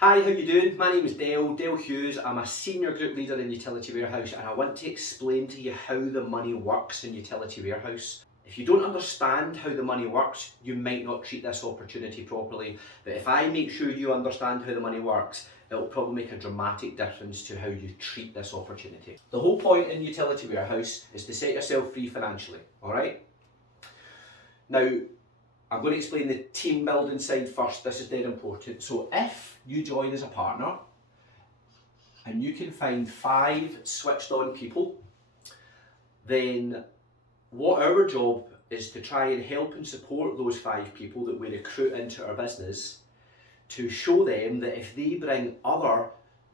Hi, how you doing? My name is Dale Hughes. I'm a senior group leader in Utility Warehouse and I want to explain to you how the money works in Utility Warehouse. If you don't understand how the money works, you might not treat this opportunity properly. But if I make sure you understand how the money works, it will probably make a dramatic difference to how you treat this opportunity. The whole point in Utility Warehouse is to set yourself free financially, alright? Now, I'm going to explain the team building side first. This is very important. So if you join as a partner and you can find 5 switched on people, then what our job is to try and help and support those 5 people that we recruit into our business to show them that if they bring other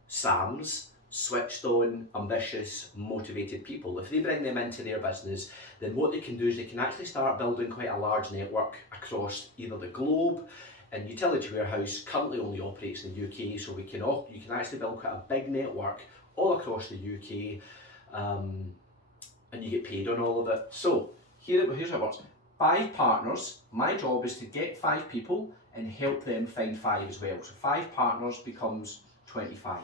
SAMs, switched on, ambitious, motivated people, if they bring them into their business, then what they can do is they can actually start building quite a large network across either the globe. And Utility Warehouse currently only operates in the UK, so you can actually build quite a big network all across the UK, and you get paid on all of it. So here's how it works. 5 partners. My job is to get 5 people and help them find 5 as well. So 5 partners becomes 25.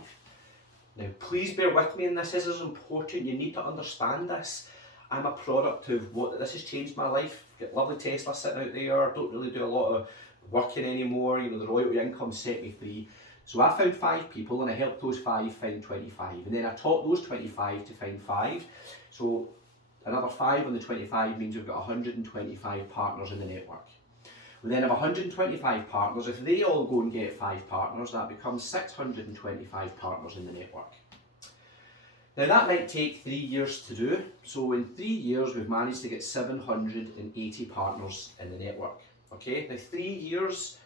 Now, please bear with me, and this is important. You need to understand this. I'm a product of this has changed my life. Got lovely Tesla sitting out there. Don't really do a lot of working anymore. You know, the royalty income set me free. So I found 5 people and I helped those 5 find 25. And then I taught those 25 to find 5. So another 5 on the 25 means we've got 125 partners in the network. We then have 125 partners. If they all go and get 5 partners, that becomes 625 partners in the network. Now that might take 3 years to do. So in 3 years, we've managed to get 780 partners in the network. Okay, now 3 years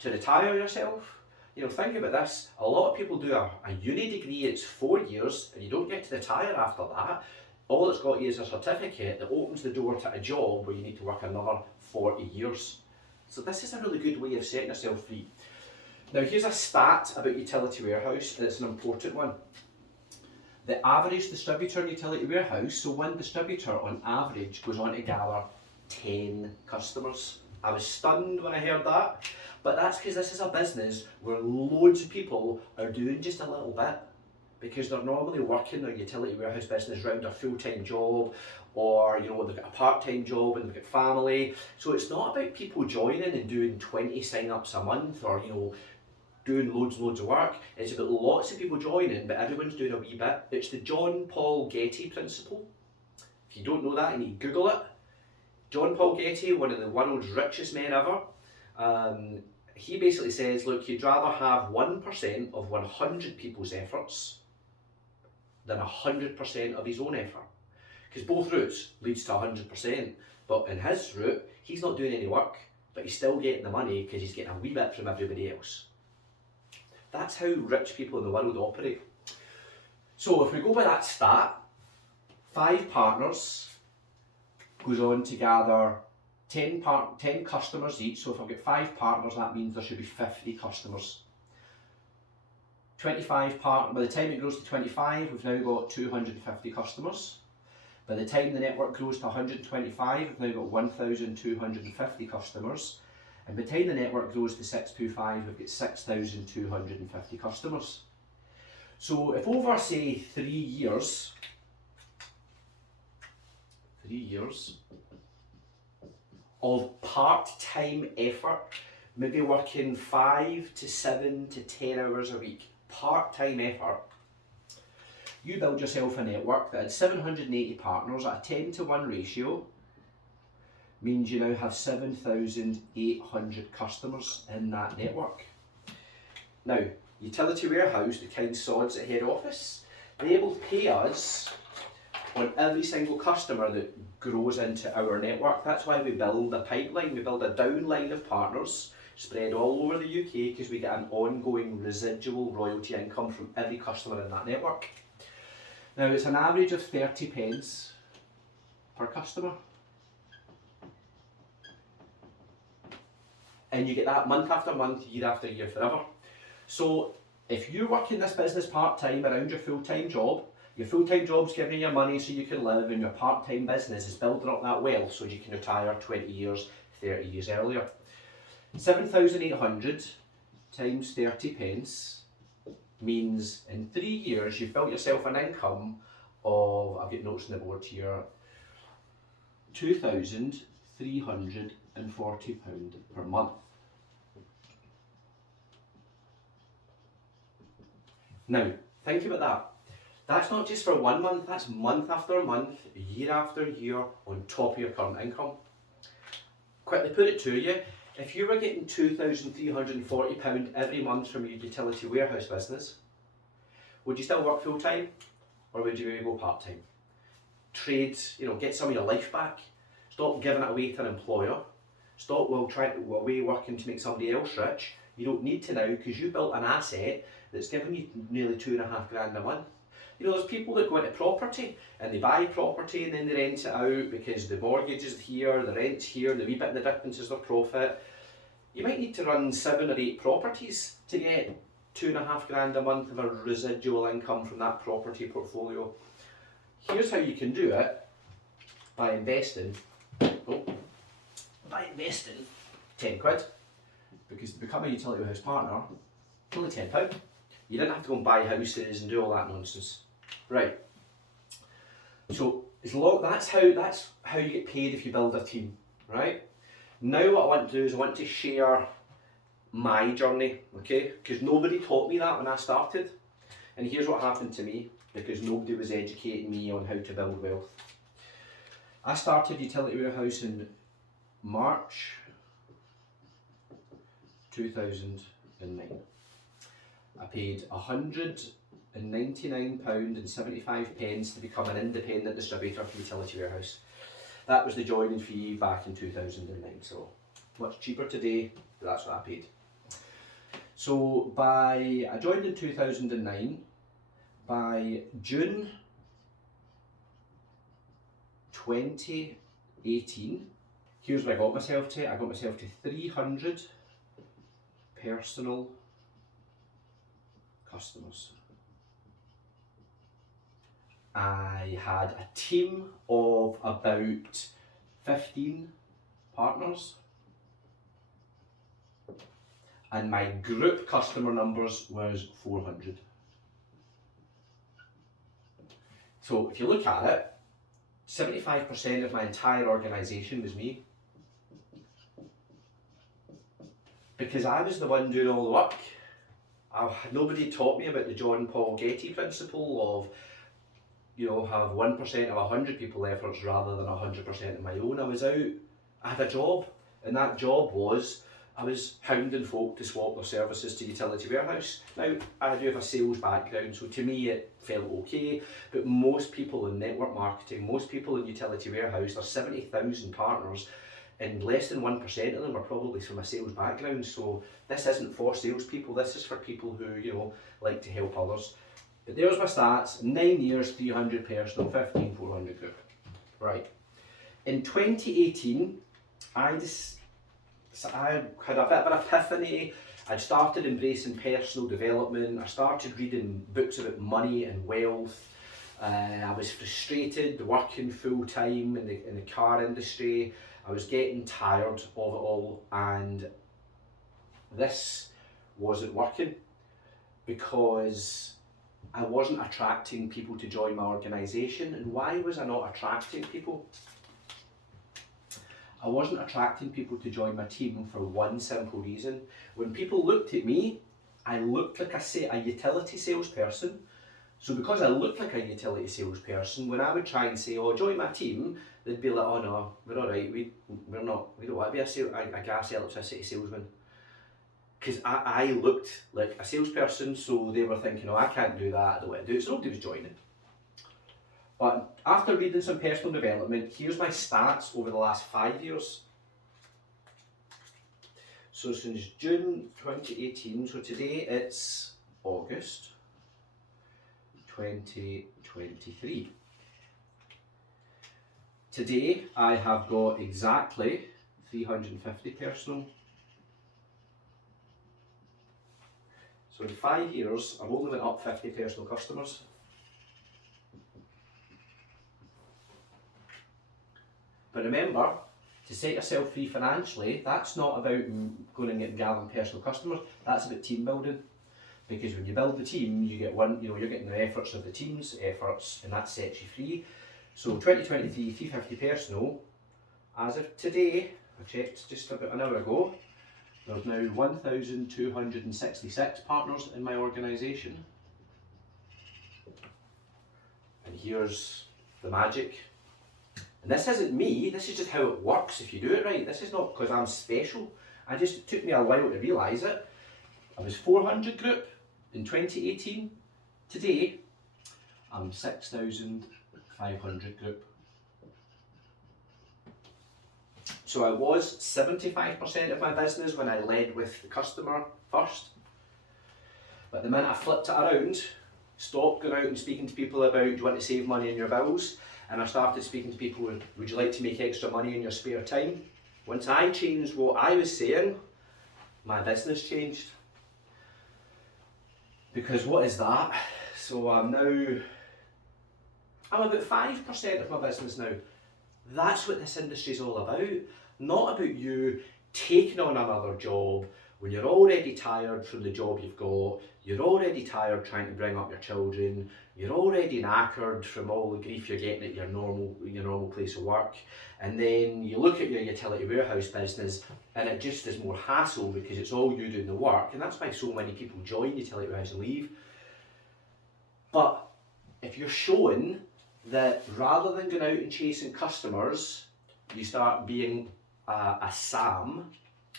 to retire yourself. You know, think about this. A lot of people do a uni degree, it's 4 years, and you don't get to retire after that. All it's got is a certificate that opens the door to a job where you need to work another 40 years. So this is a really good way of setting yourself free. Now here's a stat about Utility Warehouse, and it's an important one. The average distributor in Utility Warehouse, so one distributor on average goes on to gather 10 customers. I was stunned when I heard that, but that's because this is a business where loads of people are doing just a little bit, because they're normally working their Utility Warehouse business around a full-time job, or you know, they've got a part-time job and they've got family. So it's not about people joining and doing 20 sign-ups a month, or you know, doing loads of work. It's about lots of people joining, but everyone's doing a wee bit. It's the John Paul Getty principle. If you don't know that, you need to Google it. John Paul Getty, one of the world's richest men ever, he basically says, look, you'd rather have 1% of 100 people's efforts than 100% of his own effort. Because both routes leads to 100%, but in his route, he's not doing any work, but he's still getting the money because he's getting a wee bit from everybody else. That's how rich people in the world operate. So if we go by that stat, 5 partners goes on to gather 10 customers each. So if I've got 5 partners, that means there should be 50 customers. 25 partners, by the time it grows to 25, we've now got 250 customers. By the time the network grows to 125, we've now got 1,250 customers. And by the time the network grows to 625, we've got 6,250 customers. So if over, say, 3 years of part-time effort, maybe working 5 to 7 to 10 hours a week, part-time effort, you build yourself a network that had 780 partners at a 10-to-1 ratio, means you now have 7,800 customers in that network. Now, Utility Warehouse, the kind sods at head office, they're able to pay us on every single customer that grows into our network. That's why we build a pipeline, we build a downline of partners spread all over the UK, because we get an ongoing residual royalty income from every customer in that network. Now it's an average of 30 pence per customer. And you get that month after month, year after year, forever. So if you're working this business part-time around your full-time job's giving you money so you can live, and your part-time business is building up that wealth so you can retire 20 years, 30 years earlier. 7,800 times 30 pence means in 3 years you've built yourself an income of, I've got notes on the board here, £2,340 per month. Now, think about that. That's not just for 1 month, that's month after month, year after year, on top of your current income. Quickly put it to you, if you were getting £2,340 every month from your utility warehouse business, would you still work full time, or would you maybe go part time? Trade, get some of your life back. Stop giving it away to an employer. Stop away working to make somebody else rich. You don't need to now, because you built an asset that's giving you nearly £2,500 a month. There's people that go into property and they buy property and then they rent it out because the mortgage is here, the rent's here, the wee bit of the difference is their profit. You might need to run 7 or 8 properties to get £2,500 a month of a residual income from that property portfolio. Here's how you can do it: by investing 10 quid, because to become a utility house partner, it's only £10. You didn't have to go and buy houses and do all that nonsense. Right. So that's how you get paid if you build a team, right? Now what I want to do is I want to share my journey, okay? Because nobody taught me that when I started. And here's what happened to me, because nobody was educating me on how to build wealth. I started Utility Warehouse in March 2009. I paid £199.75 to become an independent distributor for Utility Warehouse. That was the joining fee back in 2009, so much cheaper today, but that's what I paid. So I joined in 2009, by June 2018, here's what I got myself to. I got myself to 300 personal customers. I had a team of about 15 partners, and my group customer numbers was 400. So if you look at it, 75% of my entire organisation was me, because I was the one doing all the work. Nobody taught me about the John Paul Getty principle of, have 1% of 100 people efforts rather than 100% of my own. I was out, I had a job, and that job was, I was hounding folk to swap their services to Utility Warehouse. Now, I do have a sales background, so to me it felt okay, but most people in network marketing, most people in Utility Warehouse, there's 70,000 partners, and less than 1% of them are probably from a sales background. So this isn't for salespeople, this is for people who, like to help others. But there's my stats: 9 years, 300 personal, 15, 400 group. Right. In 2018, I had a bit of an epiphany. I'd started embracing personal development. I started reading books about money and wealth. I was frustrated working full time in the car industry. I was getting tired of it all, and this wasn't working because I wasn't attracting people to join my organisation. And why was I not attracting people? I wasn't attracting people to join my team for one simple reason. When people looked at me, I looked like a utility salesperson. So because I looked like a utility salesperson, when I would try and say, "Oh, join my team," they'd be like, "Oh no, we're all right. We don't want to be a gas electricity salesman." Because I looked like a salesperson, so they were thinking, "Oh, I can't do that. I don't want to do it." So nobody was joining. But after reading some personal development, here's my stats over the last 5 years. So since June 2018, so today it's August 2023. Today I have got exactly 350 personal. So in 5 years, I've only went up 50 personal customers. But remember, To set yourself free financially, that's not about going and gathering personal customers, that's about team building. Because when you build the team, you get you're getting the efforts of the team's efforts, and that sets you free. So 2023 350 personal, as of today, I checked just about an hour ago, there's now 1,266 partners in my organisation. And here's the magic. And this isn't me, this is just how it works if you do it right. This is not because I'm special. It took me a while to realise it. I was 400 group in 2018. Today, I'm 6,500 group. So I was 75% of my business when I led with the customer first. But the minute I flipped it around, stopped going out and speaking to people about, do you want to save money in your bills? And I started speaking to people, would you like to make extra money in your spare time? Once I changed what I was saying, my business changed. Because what is that? So I'm about 5% of my business now. That's what this industry is all about. Not about you taking on another job when you're already tired from the job you've got, you're already tired trying to bring up your children, you're already knackered from all the grief you're getting at your normal place of work, and then you look at your utility warehouse business and it just is more hassle because it's all you doing the work, and that's why so many people join utility warehouse and leave. But if you're showing that rather than going out and chasing customers, you start being a SAM.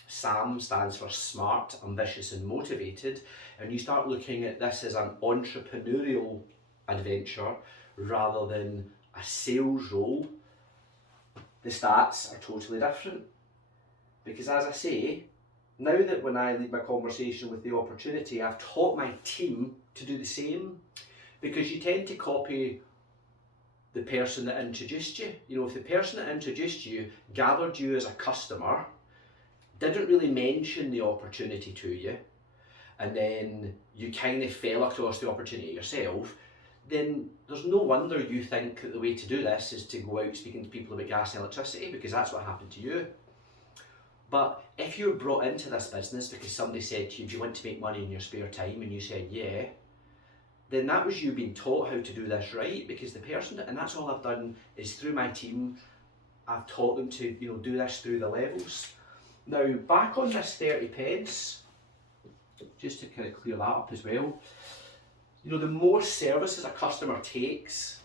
SAM stands for smart, ambitious and motivated, and you start looking at this as an entrepreneurial adventure rather than a sales role, the stats are totally different. Because as I say, now that when I lead my conversation with the opportunity, I've taught my team to do the same, because you tend to copy the person that introduced you. You know, if the person that introduced you gathered you as a customer, didn't really mention the opportunity to you, and then you kind of fell across the opportunity yourself, then there's no wonder you think that the way to do this is to go out speaking to people about gas and electricity, because that's what happened to you. But if you're brought into this business because somebody said to you, do you want to make money in your spare time, and you said yeah, then that was you being taught how to do this right, because the person, and that's all I've done is through my team, I've taught them to do this through the levels. Now, back on this 30 pence, just to kind of clear that up as well, the more services a customer takes,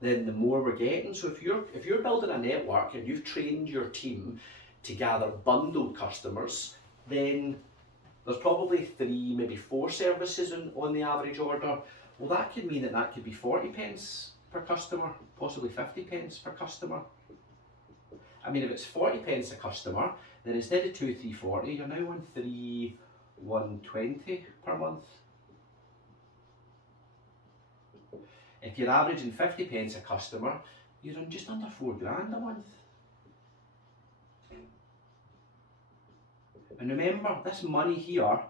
then the more we're getting. So if you're building a network and you've trained your team to gather bundled customers, then there's probably 3, maybe 4 services on the average order. Well, that could mean that could be 40 pence per customer, possibly 50 pence per customer. I mean, if it's 40 pence a customer, then instead of 2, 3, 40, you're now on 3, 120 per month. If you're averaging 50 pence a customer, you're on just under 4 grand a month. And remember, this money here,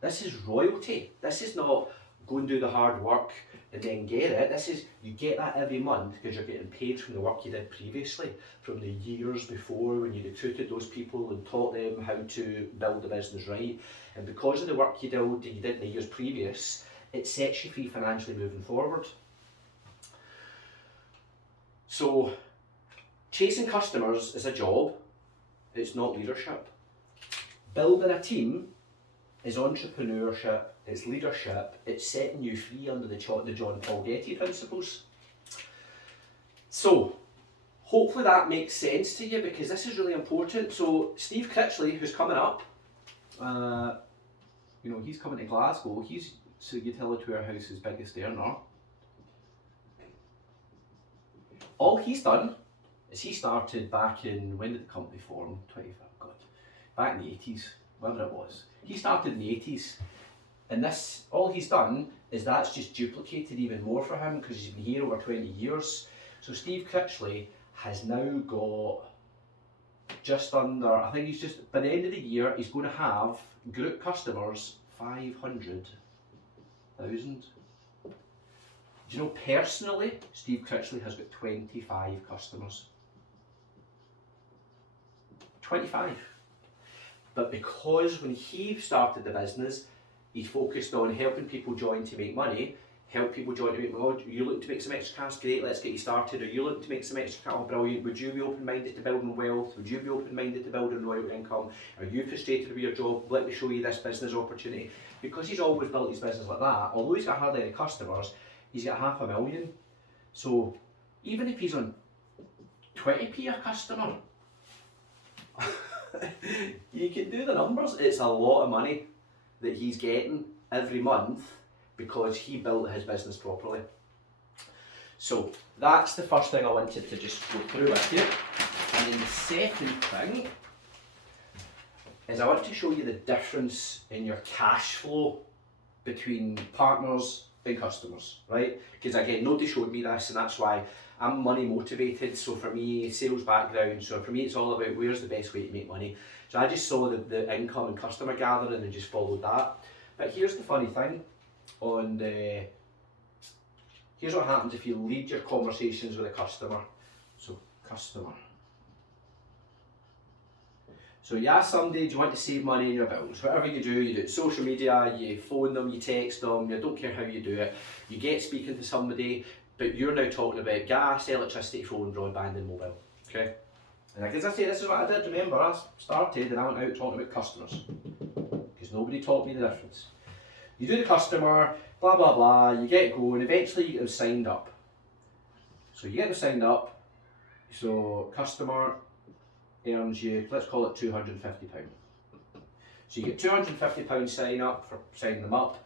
this is royalty. This is not go and do the hard work and then get it. This is, you get that every month because you're getting paid from the work you did previously, from the years before when you recruited those people and taught them how to build the business right. And because of the work you did in the years previous, it sets you free financially moving forward. So, chasing customers is a job, it's not leadership. Building a team is entrepreneurship, it's leadership, it's setting you free under the John Paul Getty principles. So, hopefully that makes sense to you, because this is really important. So, Steve Critchley, who's coming up, he's coming to Glasgow, he's Utility Warehouse's biggest earner. All he's done is he started back in, when did the company form? Back in the 80s, whatever it was. He started in the 80s, and all he's done is that's just duplicated even more for him because he's been here over 20 years. So Steve Critchley has now got just under, I think he's just, by the end of the year, he's going to have group customers 500,000. Do you know, personally, Steve Critchley has got 25 customers. 25. But because when he started the business, he focused on helping people join to make money, help people join to make money. Oh, you looking to make some extra cash? Great, let's get you started. Are you looking to make some extra cash? Oh, brilliant. Would you be open-minded to building wealth? Would you be open-minded to building royalty income? Are you frustrated with your job? Let me show you this business opportunity. Because he's always built his business like that, although he's got hardly any customers, he's got 500,000. So even if he's on 20p a customer, you can do the numbers. It's a lot of money that he's getting every month because he built his business properly. So that's the first thing I wanted to just go through with you. And then the second thing is I want to show you the difference in your cash flow between partners and customers, right? Because again, nobody showed me this, and that's why I'm money motivated. So for me, sales background, so for me it's all about where's the best way to make money. So I just saw the income and customer gathering and just followed that. But here's the funny thing, here's what happens if you lead your conversations with a customer. So customer. So you ask somebody, do you want to save money in your bills? Whatever you do it social media, you phone them, you text them, you don't care how you do it. You get speaking to somebody, but you're now talking about gas, electricity, phone, broadband and mobile, okay? And as I say, this is what I did, remember, I started and I went out talking about customers, because nobody taught me the difference. You do the customer, blah, blah, blah, you get going, eventually you get them signed up. So you get them signed up, so customer earns you, let's call it £250. So you get £250 signing them up,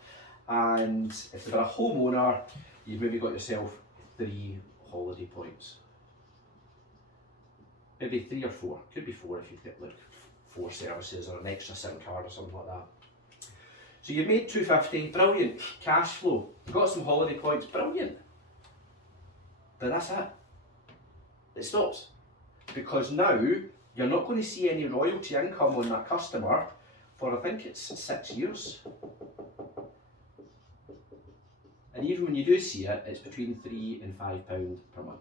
and if they're a homeowner, you've maybe got yourself 3 holiday points. Maybe 3 or 4, could be 4 if you get like 4 services or an extra SIM card or something like that. So you've made £250, brilliant, cash flow, you've got some holiday points, brilliant. But that's it. It stops. Because now, you're not going to see any royalty income on that customer for I think it's 6 years. And even when you do see it, it's between £3 and £5 per month.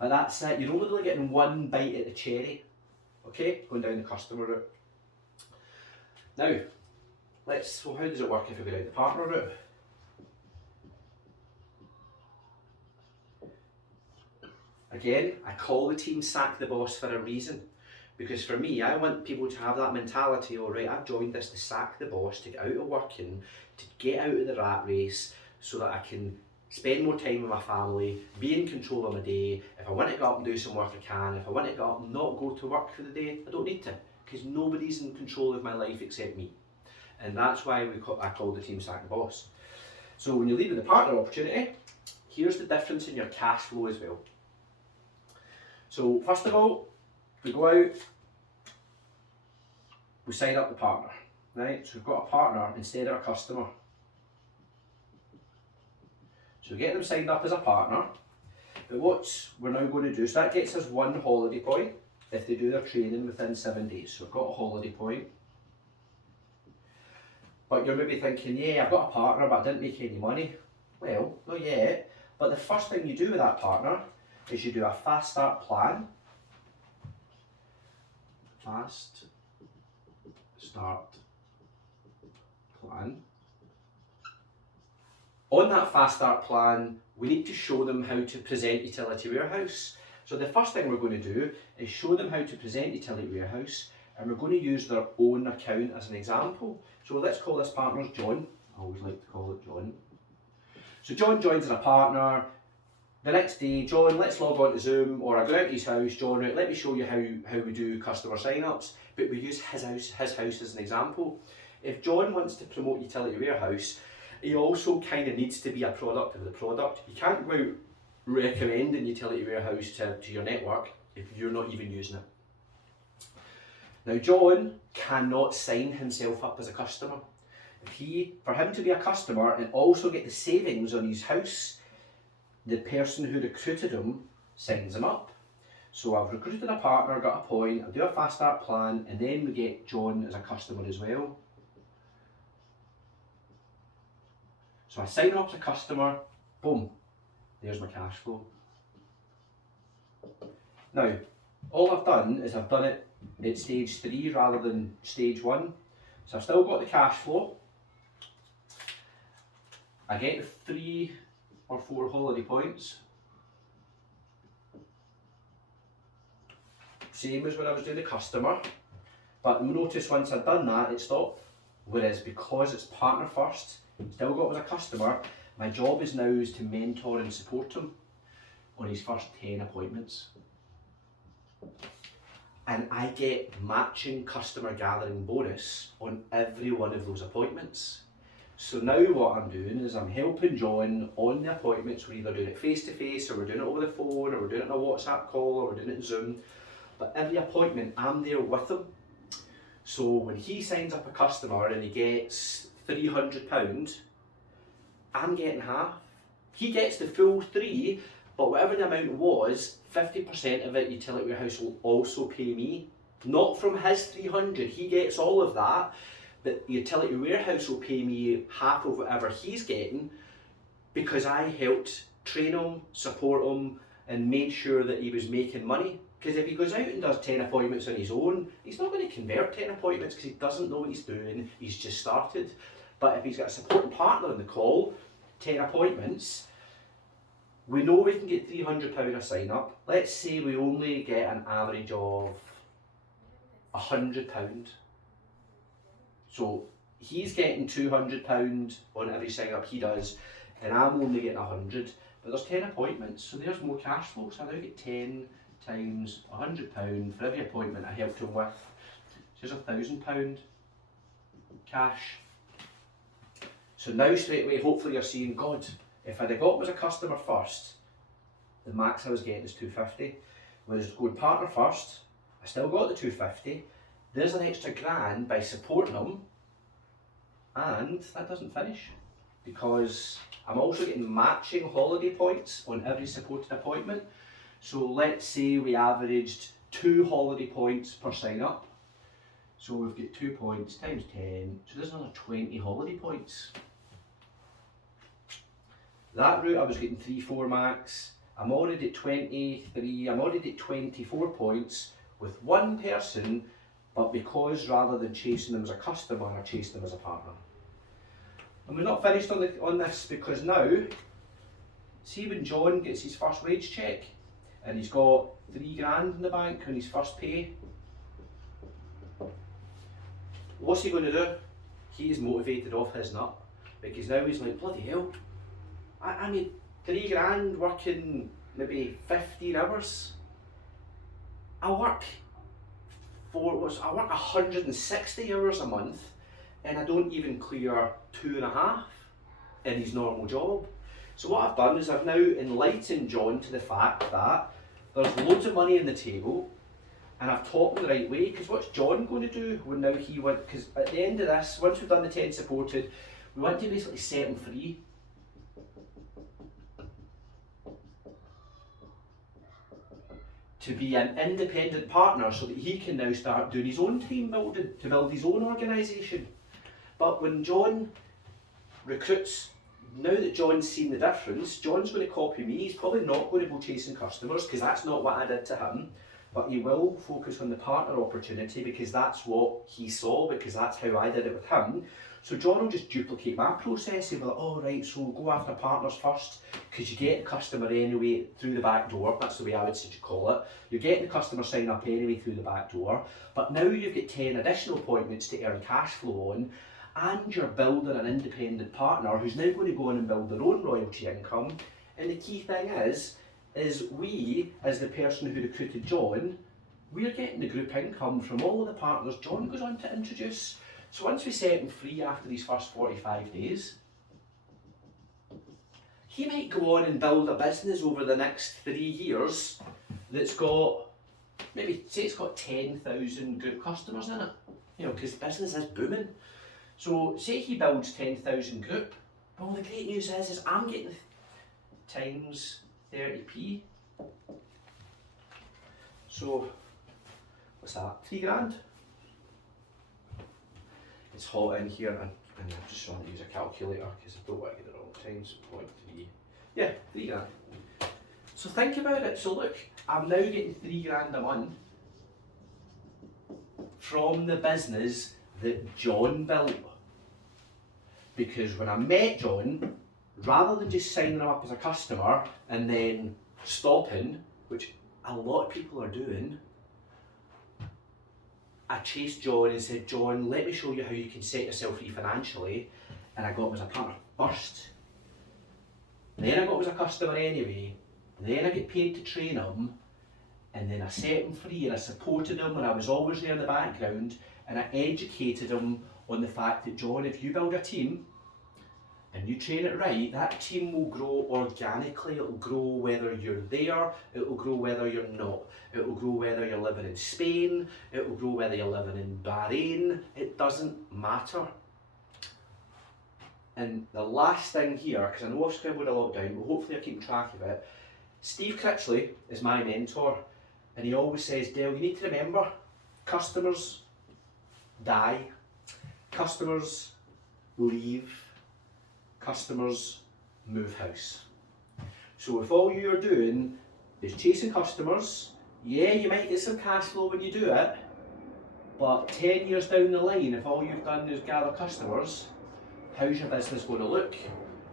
And that's it, you're only really getting one bite at the cherry, okay, going down the customer route. Now, so how does it work if we go down the partner route? Again, I call the team sack the boss for a reason. Because for me, I want people to have that mentality, all right, I've joined this to sack the boss, to get out of working, to get out of the rat race so that I can spend more time with my family, be in control of my day. If I want to go up and do some work, I can. If I want to go up and not go to work for the day, I don't need to, because nobody's in control of my life except me. And that's why I call the team sack the boss. So when you lead with the partner opportunity, here's the difference in your cash flow as well. So first of all, we go out, we sign up the partner, right? So we've got a partner instead of a customer. So we get them signed up as a partner, but what we're now going to do, so that gets us 1 holiday point if they do their training within 7 days. So we've got a holiday point. But you're maybe thinking, yeah, I've got a partner, but I didn't make any money. Well, not yet. But the first thing you do with that partner is you do a fast start plan. Fast start plan. On that fast start plan, we need to show them how to present Utility Warehouse. So the first thing we're going to do is show them how to present Utility Warehouse, and we're going to use their own account as an example. So let's call this partner John. I always like to call it John. So John joins as a partner. The next day, John, let's log on to Zoom, or I go out to his house, John, right, let me show you how we do customer sign-ups, but we use his house as an example. If John wants to promote Utility Warehouse, he also kind of needs to be a product of the product. You can't go out recommending Utility Warehouse to your network if you're not even using it. Now, John cannot sign himself up as a customer. For him to be a customer and also get the savings on his house, the person who recruited him signs him up. So I've recruited a partner, got a point, I do a fast start plan, and then we get John as a customer as well. So I sign him up as a customer, boom, there's my cash flow. Now, All I've done is I've done it at stage 3 rather than stage 1. So I've still got the cash flow. I get 3 or 4 holiday points. Same as when I was doing the customer. But notice once I'd done that, it stopped. Whereas because it's partner first, still got as a customer, my job is now is to mentor and support him on his first 10 appointments. And I get matching customer gathering bonus on every one of those appointments. So now what I'm doing is I'm helping John on the appointments. We're either doing it face to face, or we're doing it over the phone, or we're doing it on a WhatsApp call, or we're doing it in Zoom. But every appointment, I'm there with him. So when he signs up a customer and he gets £300, I'm getting half. He gets the full 3, but whatever the amount was, 50% of it Utility Warehouse will also pay me. Not from his 300, he gets all of that, but the Utility Warehouse will pay me half of whatever he's getting because I helped train him, support him, and made sure that he was making money. Because if he goes out and does 10 appointments on his own, he's not going to convert 10 appointments because he doesn't know what he's doing, he's just started. But if he's got a supporting partner on the call, 10 appointments, we know we can get £300 a sign up. Let's say we only get an average of £100. So he's getting £200 on every sign up he does, and I'm only getting 100. But there's 10 appointments, so there's more cash flow. So I now get 10 times £100 for every appointment I helped him with. So there's £1,000 cash. So now straight away, hopefully you're seeing, God, if I'd have got him as a customer first, the max I was getting is £250. Whereas going partner first, I still got the £250. There's an extra grand by supporting him, and that doesn't finish because I'm also getting matching holiday points on every supported appointment. So let's say we averaged 2 holiday points per sign up. So we've got 2 points times 10, so there's another 20 holiday points. That route I was getting 3-4 max. I'm already at 23, I'm already at 24 points with one person, but because rather than chasing them as a customer, I chased them as a partner. And we're not finished on this because now, see when John gets his first wage check and he's got 3 grand in the bank on his first pay, what's he going to do? He's motivated off his nut because now he's like, bloody hell, I made 3 grand working maybe 15 hours. I work 160 hours a month and I don't even clear 2.5 in his normal job. So what I've done is I've now enlightened John to the fact that there's loads of money on the table, and I've taught him the right way. Because what's John going to do when now he went, because at the end of this, once we've done the 10 supported, we want to basically set him free. To be an independent partner so that he can now start doing his own team building, to build his own organisation. But when John recruits, now that John's seen the difference, John's going to copy me. He's probably not going to go chasing customers because that's not what I did to him, but he will focus on the partner opportunity because that's what he saw, because that's how I did it with him. So John will just duplicate my process. He'll be like, oh right, so go after partners first because you get the customer anyway through the back door. That's the way I would call it. You're getting the customer sign up anyway through the back door, but now you've got 10 additional appointments to earn cash flow on, and you're building an independent partner who's now going to go on and build their own royalty income. And the key thing is we, as the person who recruited John, we're getting the group income from all of the partners John goes on to introduce. So once we set him free after these first 45 days, he might go on and build a business over the next 3 years that's got, maybe say it's got 10,000 group customers in it, you know, because business is booming. So say he builds 10,000 group, well the great news is I'm getting times 30p. So what's that, 3 grand? It's hot in here and I'm just trying to use a calculator because I don't want to get it wrong. Times 0.3, yeah, 3 grand. So think about it. So look, I'm now getting £3 a month from the business that John built. Because when I met John, rather than just signing him up as a customer and then stopping, which a lot of people are doing, I chased John and said, John, let me show you how you can set yourself free financially. And I got him as a partner first. Then I got him as a customer anyway. Then I get paid to train him. And then I set him free and I supported him and I was always there in the background. And I educated him on the fact that, John, if you build a team and you train it right, that team will grow organically. It'll grow whether you're there, it'll grow whether you're not. It'll grow whether you're living in Spain, it'll grow whether you're living in Bahrain. It doesn't matter. And the last thing here, because I know I've scribbled a lot down, but hopefully I keep track of it. Steve Critchley is my mentor, and he always says, Dale, you need to remember, customers die, customers leave, customers move house. So if all you're doing is chasing customers, yeah, you might get some cash flow when you do it, but 10 years down the line, if all you've done is gather customers, how's your business going to look?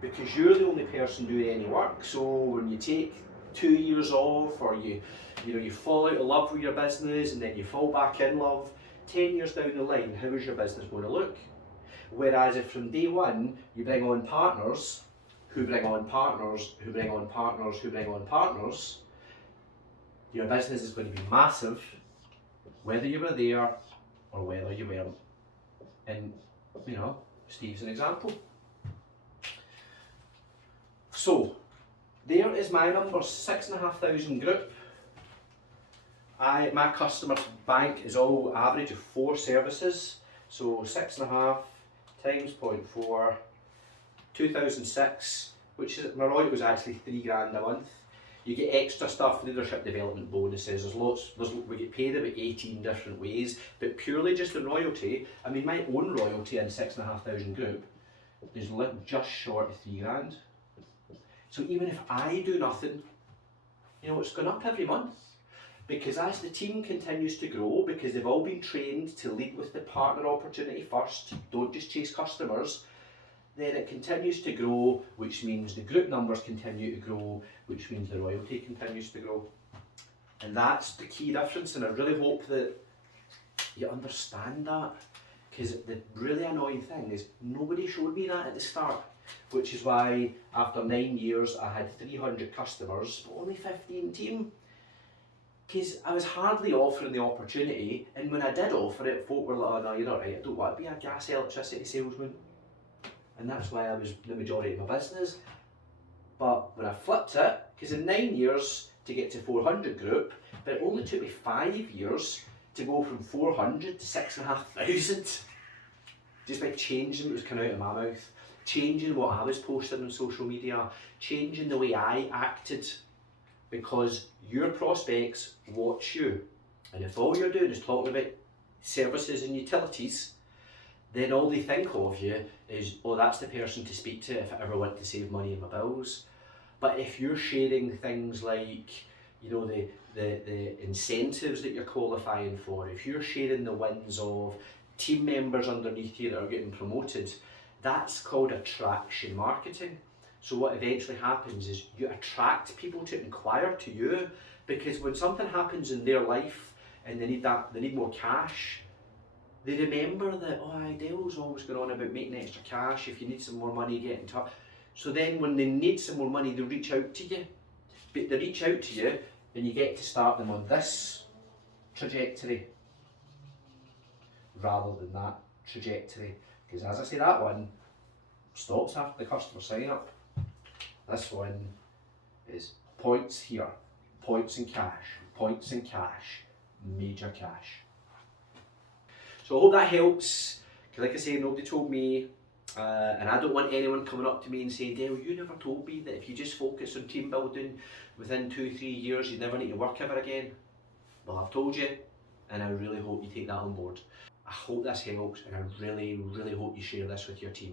Because you're the only person doing any work. So when you take 2 years off, or you fall out of love with your business and then you fall back in love, 10 years down the line, how is your business going to look? Whereas if from day one you bring on partners, who bring on partners, who bring on partners, who bring on partners, your business is going to be massive, whether you were there or whether you weren't. And Steve's an example. So there is my number, 6,500 group. My customer bank is all average of 4 services. So 6.5 times 0.4, 2006, which is, my royalty was actually £3 a month. You get extra stuff, leadership development bonuses, we get paid about 18 different ways, but purely just in royalty, I mean my own royalty in 6,500 group is just short of £3. So even if I do nothing, it's going up every month. Because as the team continues to grow, because they've all been trained to lead with the partner opportunity first, don't just chase customers, then it continues to grow, which means the group numbers continue to grow, which means the royalty continues to grow. And that's the key difference, and I really hope that you understand that, because the really annoying thing is nobody showed me that at the start, which is why after 9 years I had 300 customers, but only 15 team. Because I was hardly offering the opportunity, and when I did offer it, folk were like, oh no, you're not right, I don't want to be a gas electricity salesman. And that's why I was the majority of my business. But when I flipped it, because in 9 years to get to 400 group, but it only took me 5 years to go from 400 to 6,500. Just by changing what was coming out of my mouth, changing what I was posting on social media, changing the way I acted. Because your prospects watch you, and if all you're doing is talking about services and utilities, then all they think of you is, oh, that's the person to speak to if I ever want to save money in my bills. But if you're sharing things like, the incentives that you're qualifying for, if you're sharing the wins of team members underneath you that are getting promoted, that's called attraction marketing. So what eventually happens is you attract people to inquire to you, because when something happens in their life and they need more cash, they remember that, oh, Dale's always going on about making extra cash. If you need some more money, get in touch. So then when they need some more money, they reach out to you. But they reach out to you and you get to start them on this trajectory rather than that trajectory. Because as I say, that one stops after the customer sign up. This one is points here, points in cash, major cash. So I hope that helps, because like I say, nobody told me, and I don't want anyone coming up to me and saying, Dale, you never told me that if you just focus on team building, within 2-3 years you never need to work ever again. Well, I've told you, and I really hope you take that on board. I hope this helps, and I really, really hope you share this with your team.